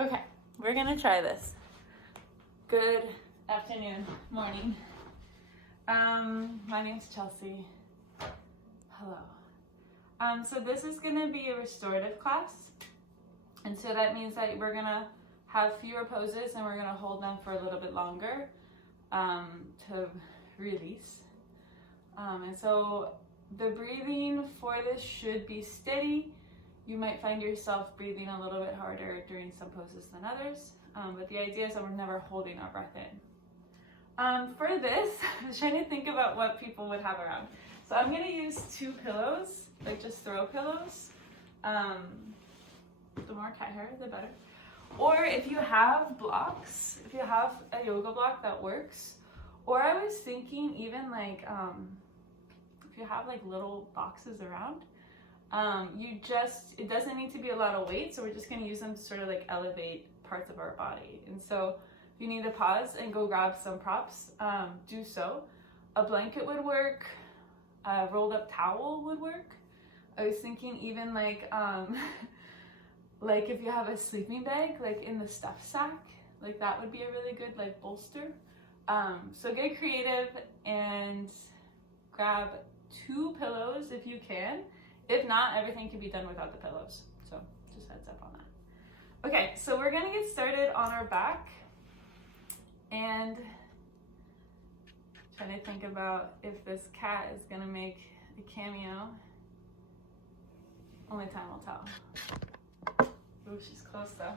Okay, we're gonna try this. Good afternoon, morning. My name's Chelsea. Hello. So this is gonna be a restorative class. And so that means that we're gonna have fewer poses and we're gonna hold them for a little bit longer to release. And so the breathing for this should be steady. You might find yourself breathing a little bit harder during some poses than others, but the idea is that we're never holding our breath in. For this, I was trying to think about what people would have around. So I'm going to use 2 pillows, like just throw pillows. The more cat hair, the better. Or if you have blocks, if you have a yoga block that works, or I was thinking even like if you have like little boxes around, it doesn't need to be a lot of weight, so we're just going to use them to sort of like elevate parts of our body. And so if you need to pause and go grab some props, do so. A blanket would work, a rolled up towel would work. I was thinking even like like if you have a sleeping bag like in the stuff sack, like that would be a really good like bolster. So get creative and grab 2 pillows if you can. If not, everything can be done without the pillows. So just heads up on that. Okay, so we're gonna get started on our back and trying to think about if this cat is gonna make a cameo. Only time will tell. Oh, she's close though. All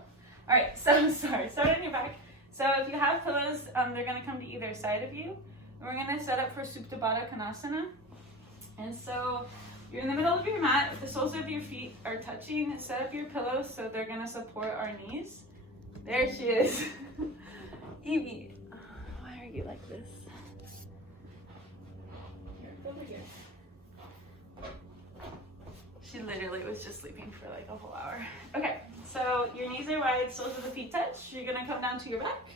right, so sorry, start on your back. So if you have pillows, they're gonna come to either side of you. And we're gonna set up for Supta Baddha Konasana. And so you're in the middle of your mat, the soles of your feet are touching. Set up your pillows so they're gonna support our knees. There she is. Eevee, why are you like this? Here, over here. She literally was just sleeping for like a whole hour. Okay, so your knees are wide, soles of the feet touch. You're gonna come down to your back.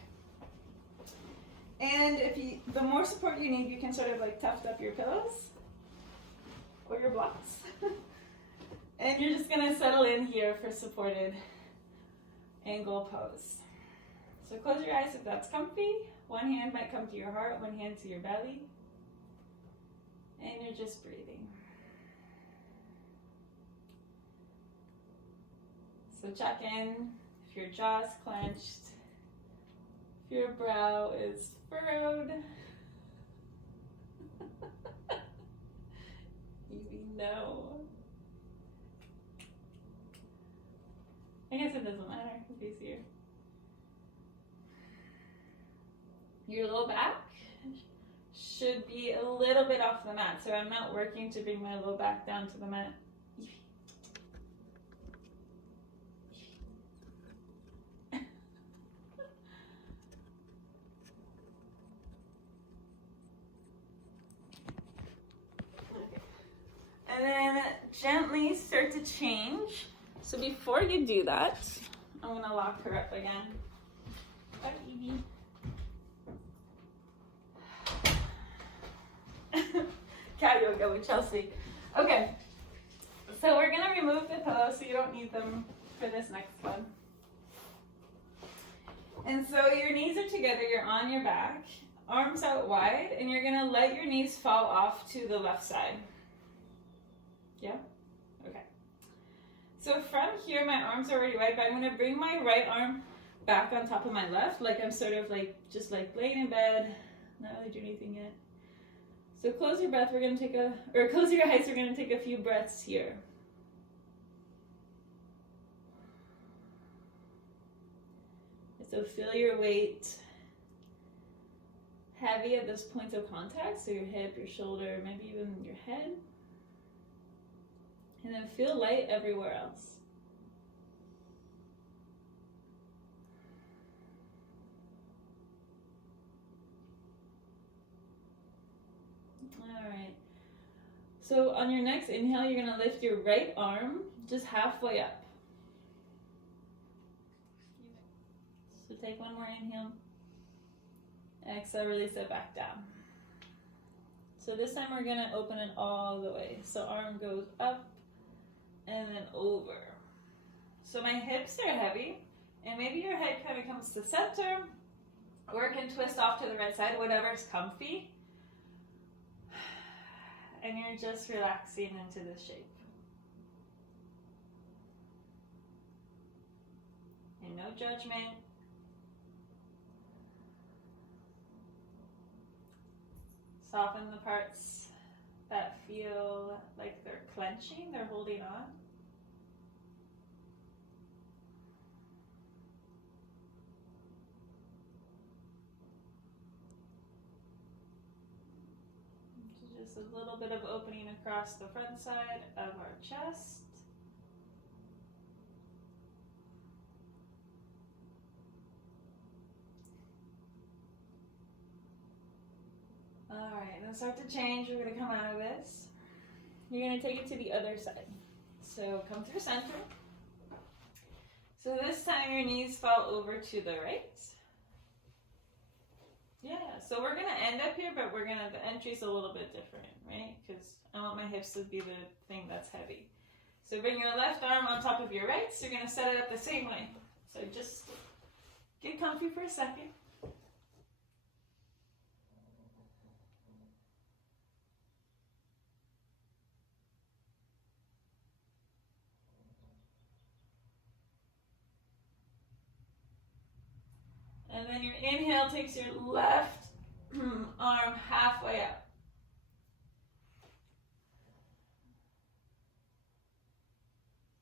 And the more support you need, you can sort of like tuft up your pillows or your blocks. And you're just gonna settle in here for supported angle pose. So close your eyes if that's comfy. One hand might come to your heart, one hand to your belly. And you're just breathing. So check in if your jaw's clenched, if your brow is furrowed. No. I guess it doesn't matter, it's easier. Your low back should be a little bit off the mat, so I'm not working to bring my low back down to the mat. And then gently start to change. So before you do that, I'm gonna lock her up again. Bye, Eevee. Cat yoga with Chelsea. Okay, so we're gonna remove the pillows so you don't need them for this next one. And so your knees are together, you're on your back, arms out wide, and you're gonna let your knees fall off to the left side. Yeah? Okay. So from here, my arms are already wide, but I'm going to bring my right arm back on top of my left, like I'm sort of like, just like laying in bed, not really doing anything yet. So close your breath, close your eyes, we're going to take a few breaths here. So feel your weight heavy at those points of contact, so your hip, your shoulder, maybe even your head. And then feel light everywhere else. All right. So on your next inhale, you're going to lift your right arm just halfway up. So take one more inhale. Exhale, release it back down. So this time we're going to open it all the way. So arm goes up and then over. So my hips are heavy. And maybe your head kind of comes to center, or it can twist off to the right side, whatever's comfy. And you're just relaxing into the shape. And no judgment. Soften the parts that feel like they're clenching, they're holding on. Just a little bit of opening across the front side of our chest. All right, then start to change. We're going to come out of this. You're going to take it to the other side. So come through center. So this time your knees fall over to the right. Yeah, so we're going to end up here, but the entry's a little bit different, right? Because I want my hips to be the thing that's heavy. So bring your left arm on top of your right, so you're going to set it up the same way. So just get comfy for a second. And then your inhale takes your left arm halfway up.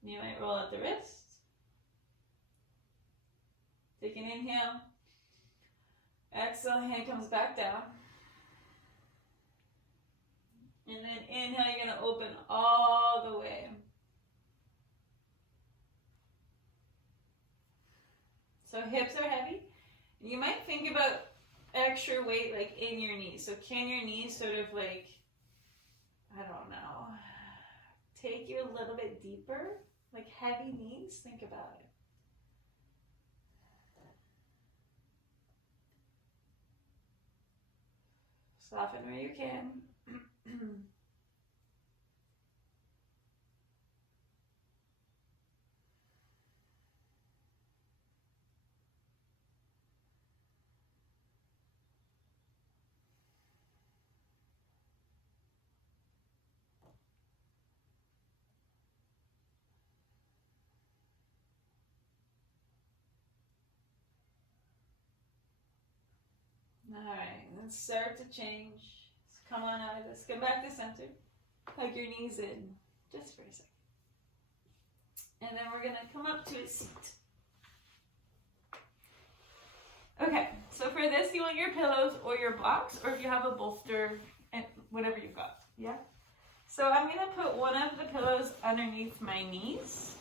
You might roll out the wrist. Take an inhale. Exhale, hand comes back down. And then inhale, you're going to open all the way. So hips are heavy. You might think about extra weight like in your knees. So can your knees sort of like, I don't know, take you a little bit deeper? Like heavy knees? Think about it. Soften where you can. All right, let's start to change. Let's come on out of this. Come back to center. Hug your knees in just for a second. And then we're going to come up to a seat. Okay, so for this, you want your pillows or your blocks, or if you have a bolster, and whatever you've got. Yeah? So I'm going to put one of the pillows underneath my knees.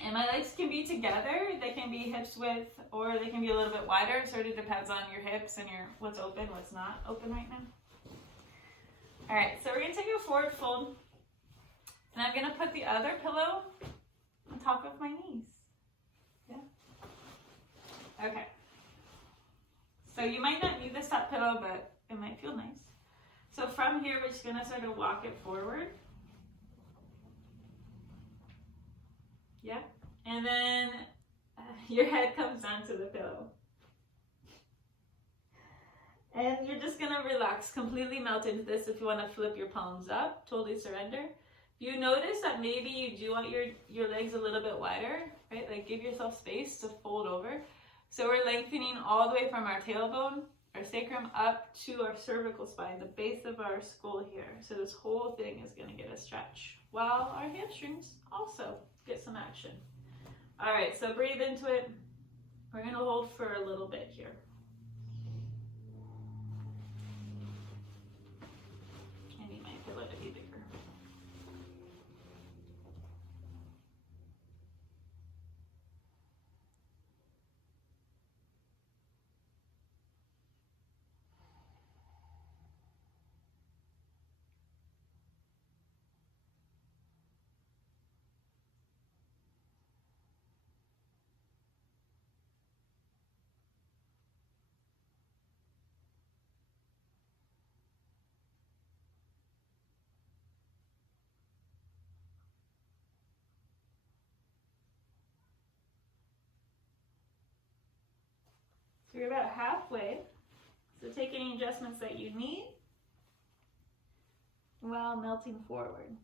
And my legs can be together. They can be hips width, or they can be a little bit wider. It sort of depends on your hips and your what's open, what's not open right now. All right, so we're going to take a forward fold. And I'm going to put the other pillow on top of my knees. Yeah? Okay. So you might not need this top pillow, but it might feel nice. So from here, we're just going to sort of walk it forward. Yeah? And then your head comes down to the pillow. And you're just going to relax, completely melt into this. If you want to flip your palms up, totally surrender. You notice that maybe you do want your legs a little bit wider, right? Like give yourself space to fold over. So we're lengthening all the way from our tailbone, our sacrum, up to our cervical spine, the base of our skull here. So this whole thing is going to get a stretch, while our hamstrings also get some action. All right, so breathe into it. We're going to hold for a little bit here. I need my pillow to be bigger. So you're about halfway. So take any adjustments that you need while melting forward.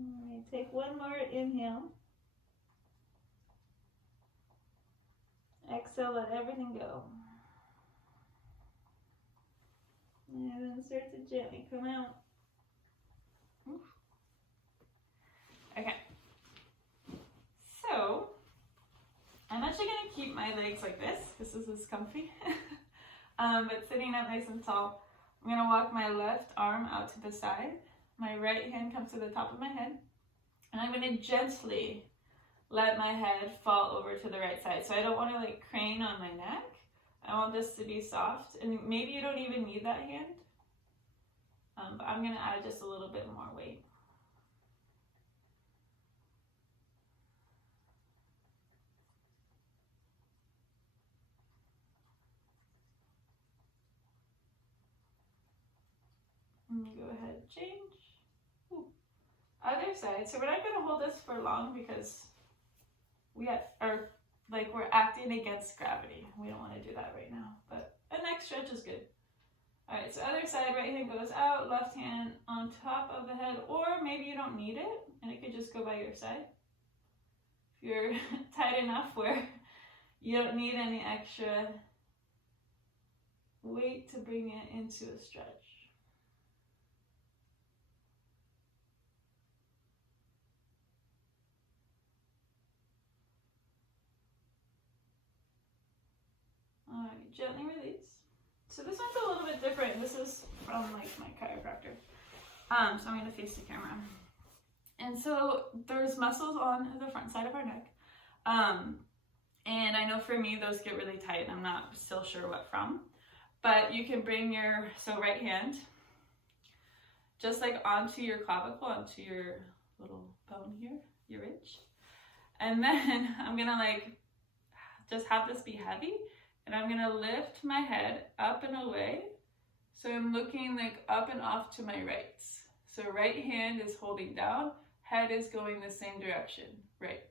All right, take one more inhale. Exhale, let everything go. And then start to gently come out. Okay. So, I'm actually going to keep my legs like this because this is comfy. But sitting up nice and tall, I'm going to walk my left arm out to the side. My right hand comes to the top of my head. And I'm going to gently let my head fall over to the right side. So I don't want to like crane on my neck. I want this to be soft. And maybe you don't even need that hand. But I'm going to add just a little bit more weight. Go ahead, change. Ooh. Other side. So we're not going to hold this for long because we're acting against gravity. We don't want to do that right now, but a neck stretch is good. All right, so other side, right hand goes out, left hand on top of the head, or maybe you don't need it and it could just go by your side. If you're tight enough where you don't need any extra weight to bring it into a stretch. All right, gently release. So this one's a little bit different. This is from like my chiropractor. So I'm gonna face the camera. And so there's muscles on the front side of our neck. And I know for me, those get really tight and I'm not still sure what from, but you can bring your, right hand, just like onto your clavicle, onto your little bone here, your ridge. And then I'm gonna like, just have this be heavy. And I'm gonna lift my head up and away. So I'm looking like up and off to my right. So right hand is holding down, head is going the same direction, right.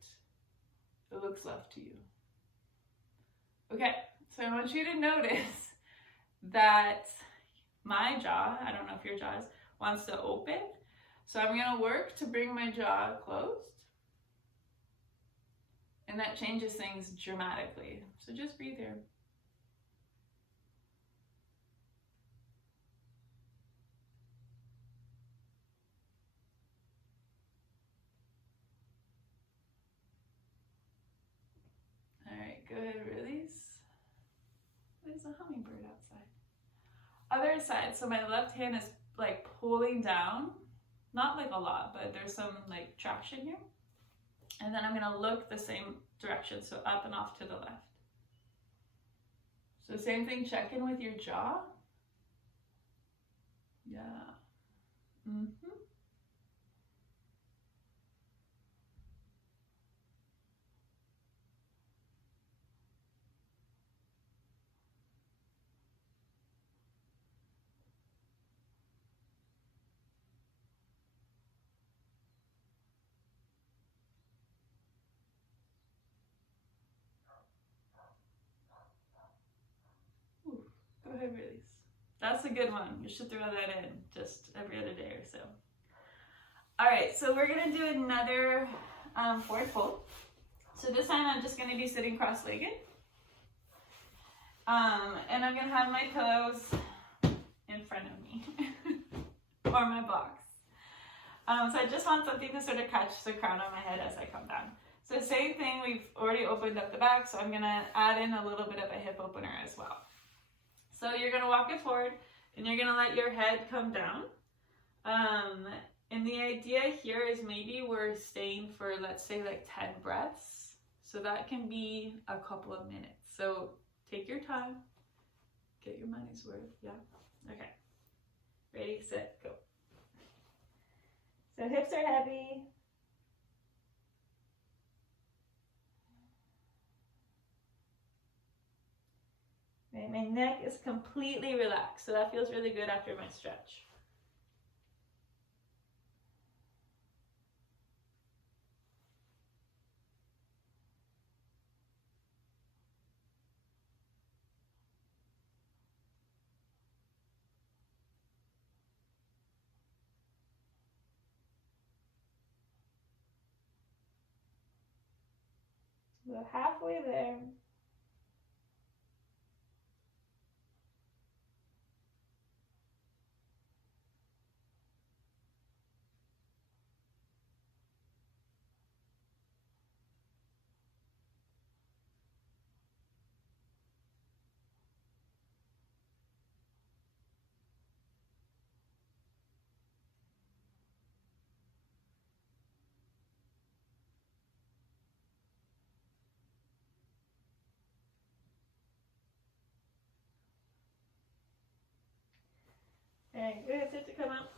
It looks left to you. Okay, so I want you to notice that my jaw, I don't know if your jaw wants to open. So I'm gonna work to bring my jaw closed. And that changes things dramatically. So just breathe here. Good, release. There's a hummingbird outside. Other side, so my left hand is like pulling down, not like a lot, but there's some like traction here. And then I'm gonna look the same direction, so up and off to the left. So same thing, check in with your jaw. Yeah. Go ahead, release. That's a good one. You should throw that in just every other day or so. All right, so we're gonna do another forward fold. So this time I'm just gonna be sitting cross-legged. And I'm gonna have my pillows in front of me, or my box. So I just want something to sort of catch the crown of my head as I come down. So same thing, we've already opened up the back, so I'm gonna add in a little bit of a hip opener as well. So you're gonna walk it forward, and you're gonna let your head come down. And the idea here is maybe we're staying for, let's say, like 10 breaths. So that can be a couple of minutes. So Take your time. Get your money's worth. Yeah. Okay. Ready, set, go. So hips are heavy. Right, my neck is completely relaxed, so that feels really good after my stretch. We're halfway there. Alright, good, it's to come up.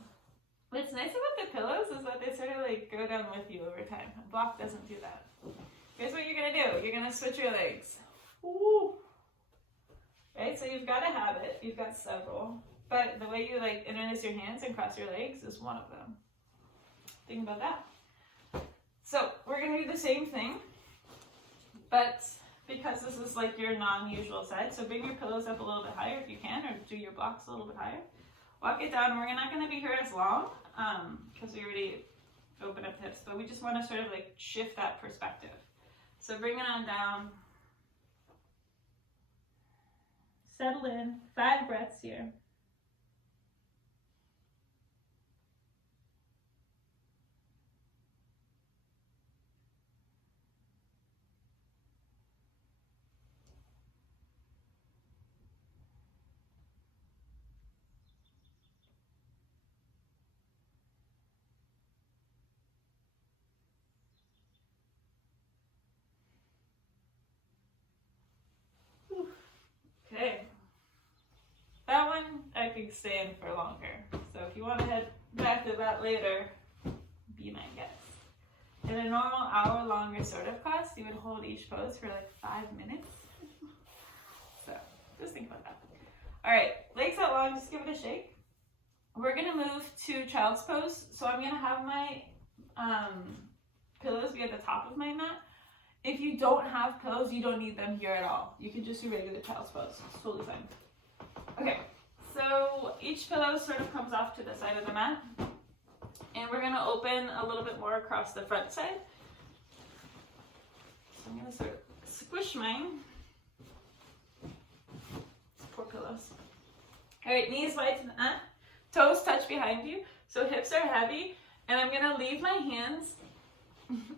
What's nice about the pillows is that they sort of like go down with you over time. A block doesn't do that. Here's what you're gonna do. You're gonna switch your legs. Woo! Right, so you've got a habit. You've got several. But the way you like interlace your hands and cross your legs is one of them. Think about that. So we're gonna do the same thing, but because this is like your non-usual side, so bring your pillows up a little bit higher if you can, or do your blocks a little bit higher. Walk it down. We're not going to be here as long because we already opened up the hips, but we just want to sort of like shift that perspective. So bring it on down. Settle in. 5 breaths here. Okay. That one I could stay in for longer. So if you want to head back to that later, be my guest. In a normal hour-long restorative class, you would hold each pose for like 5 minutes. So just think about that. All right, legs out long, just give it a shake. We're gonna move to child's pose. So I'm gonna have my pillows be at the top of my mat. If you don't have pillows, you don't need them here at all. You can just do regular child's pose. It's totally fine. Okay, so each pillow sort of comes off to the side of the mat. And we're going to open a little bit more across the front side. So I'm going to sort of squish mine. Poor pillows. All right, knees wide to the mat. Toes touch behind you. So hips are heavy. And I'm going to leave my hands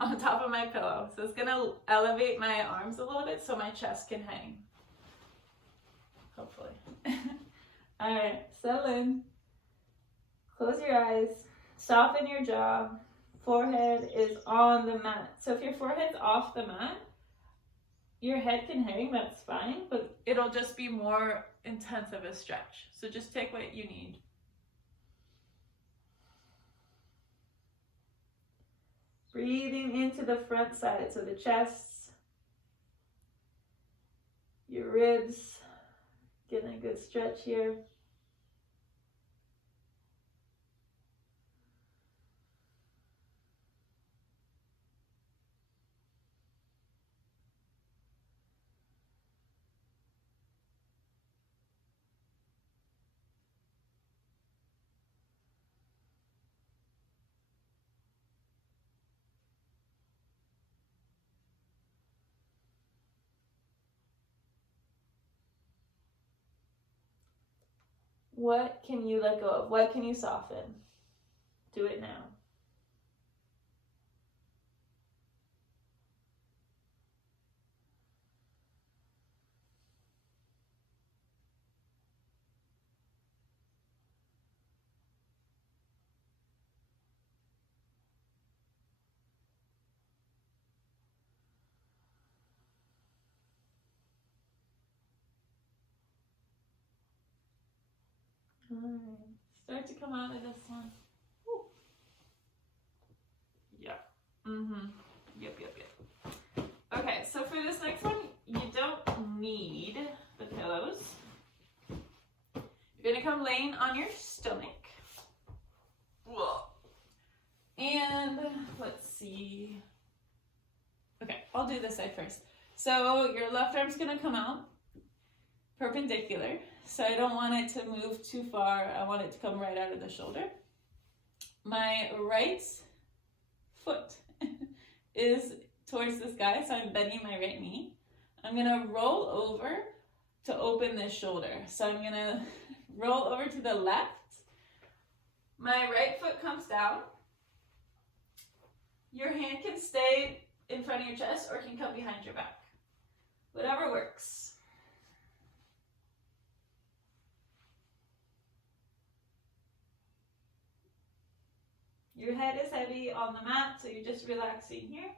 on top of my pillow. So it's going to elevate my arms a little bit so my chest can hang. Hopefully. All right, settle in. Close your eyes. Soften your jaw. Forehead is on the mat. So if your forehead's off the mat, your head can hang, that's fine, but it'll just be more intense of a stretch. So just take what you need. Breathing into the front side, so the chest, your ribs, getting a good stretch here. What can you let go of? What can you soften? Do it now. Alright, start to come out of this one. Woo. Yep. Yep. Okay, so for this next one, you don't need the pillows. You're gonna come laying on your stomach. Whoa. And let's see. Okay, I'll do this side first. So your left arm's gonna come out perpendicular. So I don't want it to move too far. I want it to come right out of the shoulder. My right foot is towards the sky, so I'm bending my right knee. I'm gonna roll over to open this shoulder. So I'm gonna roll over to the left. My right foot comes down. Your hand can stay in front of your chest or can come behind your back. Whatever works. Your head is heavy on the mat, so you're just relaxing here.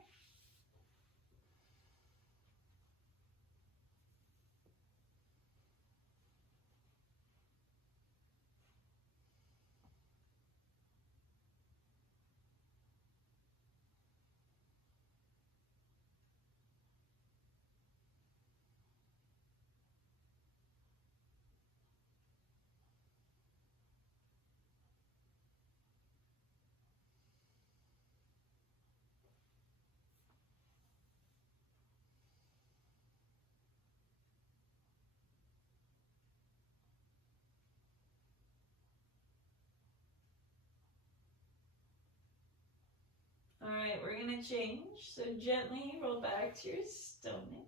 All right, we're gonna change. So gently roll back to your stomach.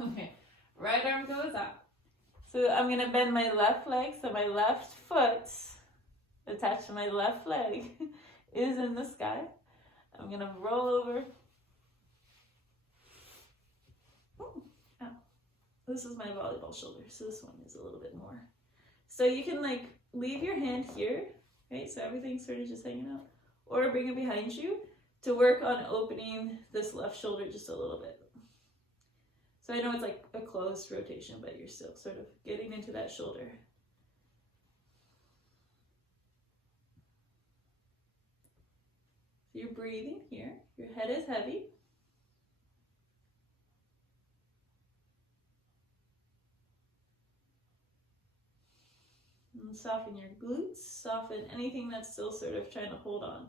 Okay, right arm goes up. So I'm gonna bend my left leg, so my left foot attached to my left leg is in the sky. I'm gonna roll over. Ooh, ow. This is my volleyball shoulder, so this one is a little bit more. So you can like leave your hand here, right? So everything's sort of just hanging out. Or bring it behind you to work on opening this left shoulder just a little bit. So I know it's like a closed rotation, but you're still sort of getting into that shoulder. So you're breathing here. Your head is heavy. And soften your glutes, soften anything that's still sort of trying to hold on.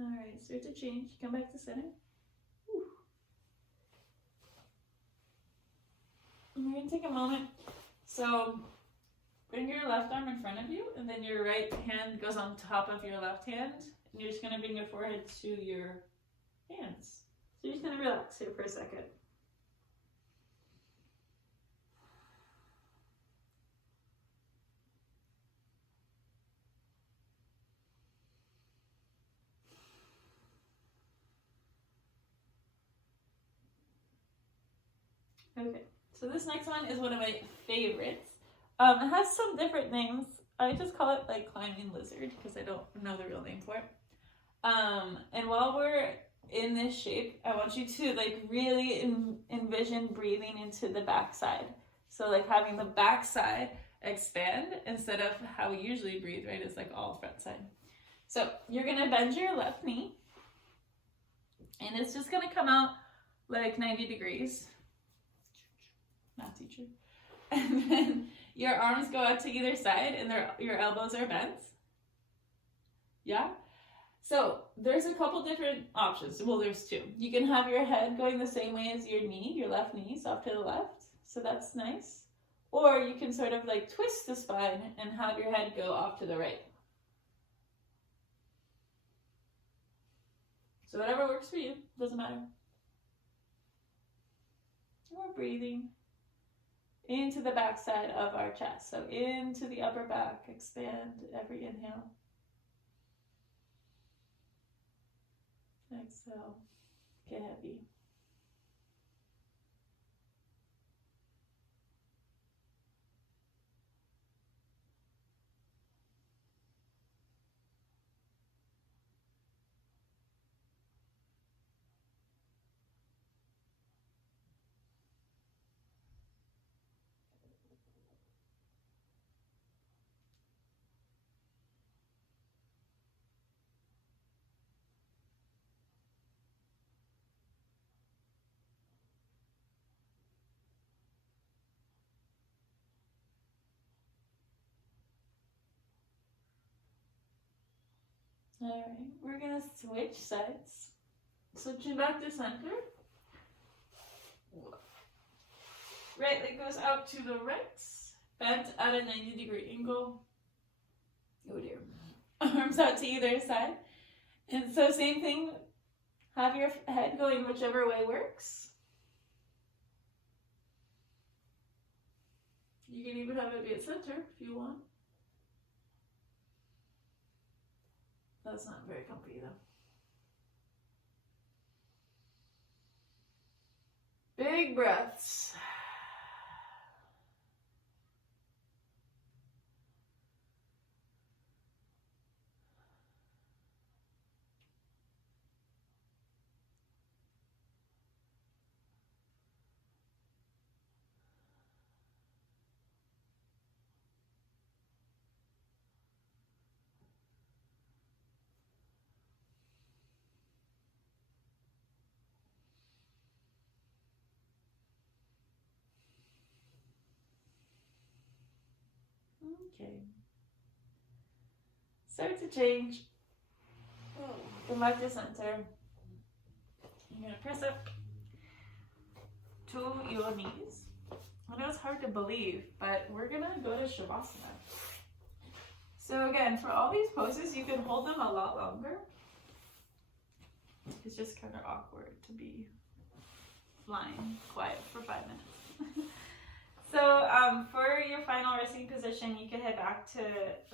All right, start to change. Come back to center. Whew. And we're gonna take a moment. So bring your left arm in front of you, and then your right hand goes on top of your left hand, and you're just gonna bring your forehead to your hands. So you're just gonna relax here for a second. Okay, so this next one is one of my favorites. It has some different names. I just call it like climbing lizard because I don't know the real name for it. And while we're in this shape, I want you to like really envision breathing into the backside. So like having the backside expand instead of how we usually breathe, right? It's like all front side. So you're gonna bend your left knee and it's just gonna come out like 90 degrees. Math teacher. And then your arms go out to either side and your elbows are bent. Yeah? So there's a couple different options. Well, there's two. You can have your head going the same way as your knee, your left knee, so off to the left. So that's nice. Or you can sort of like twist the spine and have your head go off to the right. So whatever works for you, doesn't matter. We're breathing into the back side of our chest. So into the upper back, expand every inhale. Exhale, get heavy. All right, we're gonna switch sides. Switching back to center. Right leg goes out to the right, bent at a 90-degree angle. Oh dear. Arms out to either side. And so same thing, have your head going whichever way works. You can even have it be at center if you want. That's not very comfy though. Big breaths. Okay. Start to change. Come back to center. You're gonna press up to your knees. I know it's hard to believe, but we're gonna go to Shavasana. So again, for all these poses, you can hold them a lot longer. It's just kind of awkward to be lying quiet for 5 minutes. So for your final resting position, you can head back to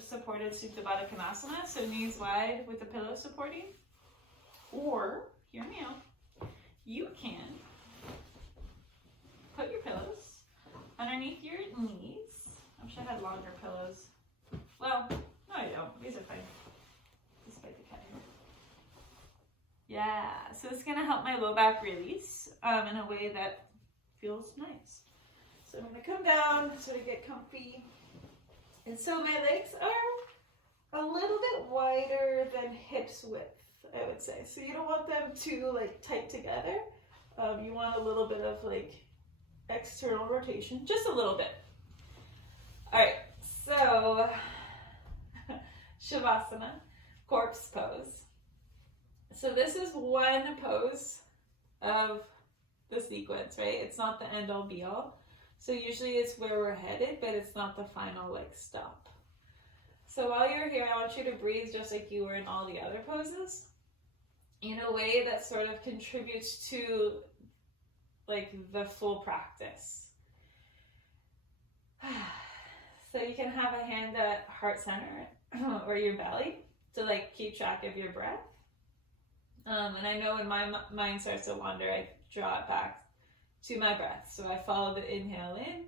supported Supta Baddha Konasana, so knees wide with the pillow supporting. Or, hear me out, you can put your pillows underneath your knees. I wish I had longer pillows. Well, no I don't, these are fine. Despite the cat here. Yeah, so it's gonna help my low back release in a way that feels nice. So I'm gonna come down, sort of get comfy. And so my legs are a little bit wider than hips width, I would say. So you don't want them too like tight together. You want a little bit of like external rotation, just a little bit. All right, so Shavasana, corpse pose. So this is one pose of the sequence, right? It's not the end all be all. So usually it's where we're headed, but it's not the final like stop. So while you're here, I want you to breathe just like you were in all the other poses, in a way that sort of contributes to like the full practice. So you can have a hand at heart center or your belly to like keep track of your breath. And I know when my mind starts to wander, I draw it back to my breath. So I follow the inhale in,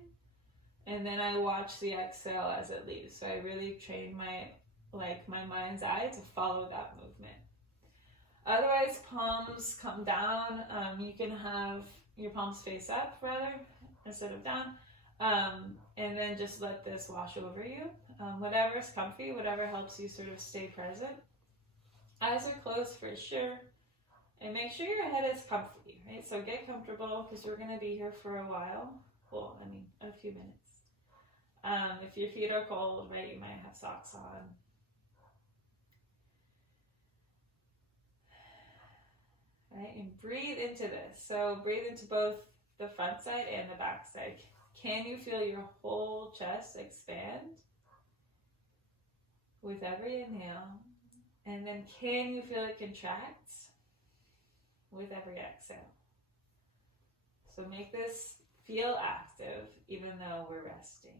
and then I watch the exhale as it leaves. So I really train my mind's eye to follow that movement. Otherwise, palms come down. You can have your palms face up rather instead of down. And then just let this wash over you. Whatever's comfy, whatever helps you sort of stay present. Eyes are closed for sure. And make sure your head is comfy, right? So get comfortable because we're going to be here for a while. Well, I mean, a few minutes. If your feet are cold, right, you might have socks on. Right, and breathe into this. So breathe into both the front side and the back side. Can you feel your whole chest expand with every inhale? And then can you feel it contract with every exhale. So make this feel active even though we're resting.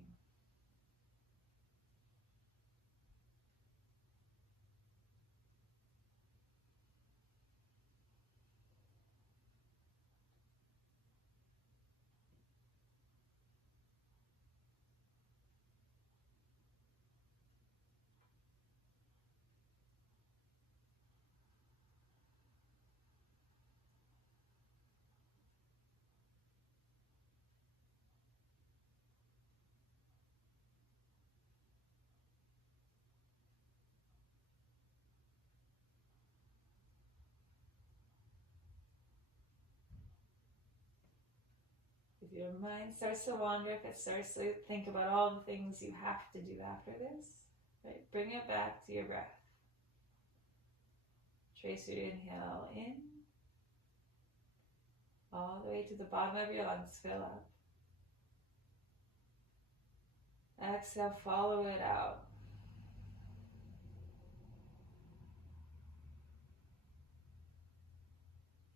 If your mind starts to wander, if it starts to think about all the things you have to do after this, right, bring it back to your breath. Trace your inhale in, all the way to the bottom of your lungs, fill up. Exhale, follow it out.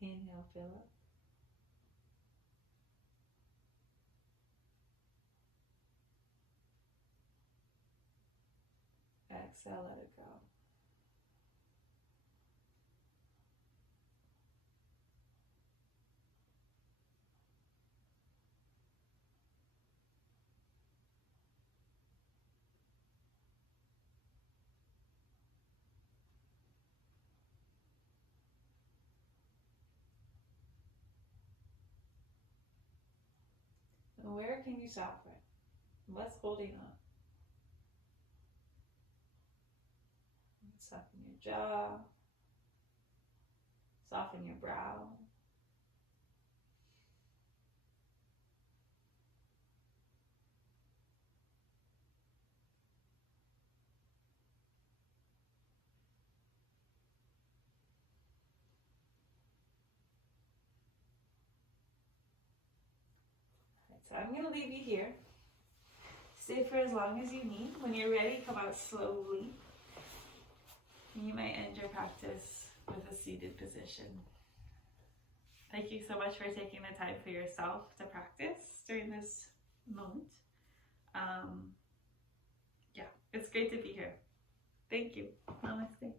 Inhale, fill up. Exhale, let it go. And where can you soften? What's holding on? Soften your jaw. Soften your brow. So I'm going to leave you here. Stay for as long as you need. When you're ready, come out slowly. You might end your practice with a seated position. Thank you so much for taking the time for yourself to practice during this moment. Yeah, it's great to be here. Thank you. Namaste.